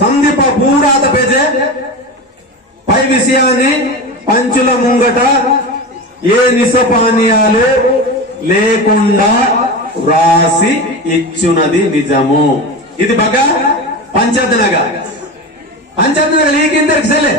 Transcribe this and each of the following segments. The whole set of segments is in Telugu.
సందీప పూరాత పేజే. పై విషయాన్ని పంచుల ముంగట ఏ నిసపానీయాలు లేకుండా రాసి ఇచ్చునది నిజము. ఇది బాగా పంచదనగా పంచదనగా నీకిందరికి సెలే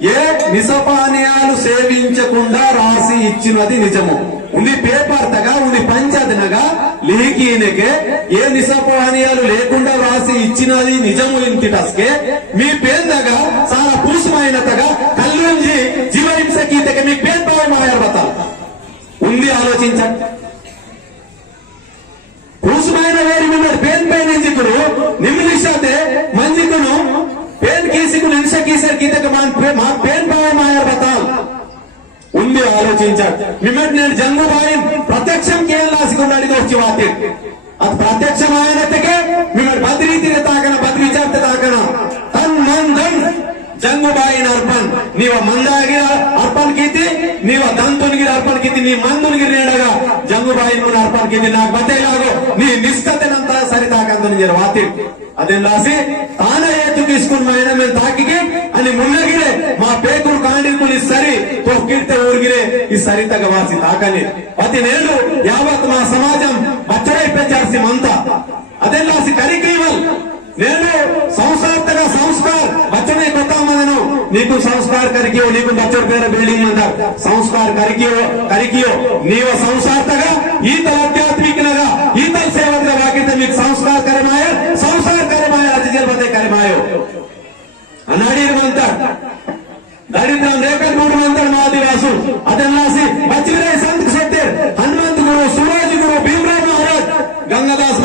ఏ నిసపానీయాలు సేవించకుండా రాసి ఇచ్చినది నిజము. ఉంది పేపర్ తగా ఉంది పంచదినగా లేకీనకే ఏ నిసపానీయాలు లేకుండా రాసి ఇచ్చినది నిజము ఇంతిటస్కే మీ పేందగా చాలా పురుషమైనతగా కల్లుంజి జీవహింస గీతకి మీ పేదమాయర్వత ఉంది ఆలోచించండి పురుషమైన వేరు మిమ్మల్ని పేన్ పైన నిమ్మ నిశాతే మంజికును. పేన్ కీసికు నిమిష కీసర్ గీతకు మా ఆలోచించాడు నిన్నటి నేను జన్మభాయం ప్రత్యక్షం కేరళాసిగుండాడికి వచ్చి వాతి అది ప్రత్యక్షం ఆయనకే మిమ్మల్ని బద్రీతిని తాకన బద్రీచార్త తాకన తన్ మన్ ధన్ ಜಂಗುಬಾಯಿನ ಅರ್ಪಣ್. ನೀವ ಮಂದಾಗಿ ಅರ್ಪಣ್ ಕೀತಿ ನೀವ ದಂತುನಿಗಿರ ಅರ್ಪಣ್ ಕೀತಿ ನೀ ಮಂದುನಿಗಿರ ನೀಡಾಗ ಜಂಗುಬಾಯಿನ ಮುನ್ನ ಅರ್ಪಣ್ ಕೀತಿ ನಾ ಬದಲಾಗೋ ನೀ ನಿಷ್ಕತೆನಂತ ಸರಿತಾಕಂತ ನಿಜರ ವಾತಿ ಅದೆಲ್ಲಾಸಿ ತಾನೇ ಏತು ತೀಸ್ಕೊಂಡು ಮಾಯನ ಮೇಲೆ ತಾಕಿಗೆ, ಅಲ್ಲಿ ಮುನ್ನಗಿರೆ ಮಾ ಬೇಕರು ఊరిగిరే ఈ సరితగ వాసి తాకని అతి నేడు యావత్ మా సమాజం బచ్చడై పెంచాల్సి మంత అదే రాసి కరికీవల్ నేను సంస్కారతగా సంస్కార్ బచ్చనే కొట్టామదను నీకు ಸಂಸ್ಕಾರ ಕರಿಕೆಯೋ ನೀಕು ಬಚ್ಚರ ಬೇರೆ ಬಿಲ್ಡಿಂಗ್ ಮಂದ ಸಂಸ್ಕಾರ ಕರಿಕೆಯೋ ಕರಿಕೆಯೋ ನೀವು ಸಂಸಾರ್ತಗ ಈತ ಆಧ್ಯಾತ್ಮಿಕನಗ ಈತ ಸೇವಕರ ವಾಕ್ಯತೆ మీకు ಸಂಸ್ಕಾರ ಕರಮಾಯ ಕ್ಲಾಸು ಅದೆಲ್ಲ ಸಿ ಮಚ್ಚುವಿನ ಸಂತ ಶೆಟ್ಟರ್ ಹನುಮಂತ ಗುರು ಸುರಾಜ್ ಗುರು ಭೀಮರಾಜ್ ಮಹಾರಾಜ್ ಗಂಗಾದಾಸ್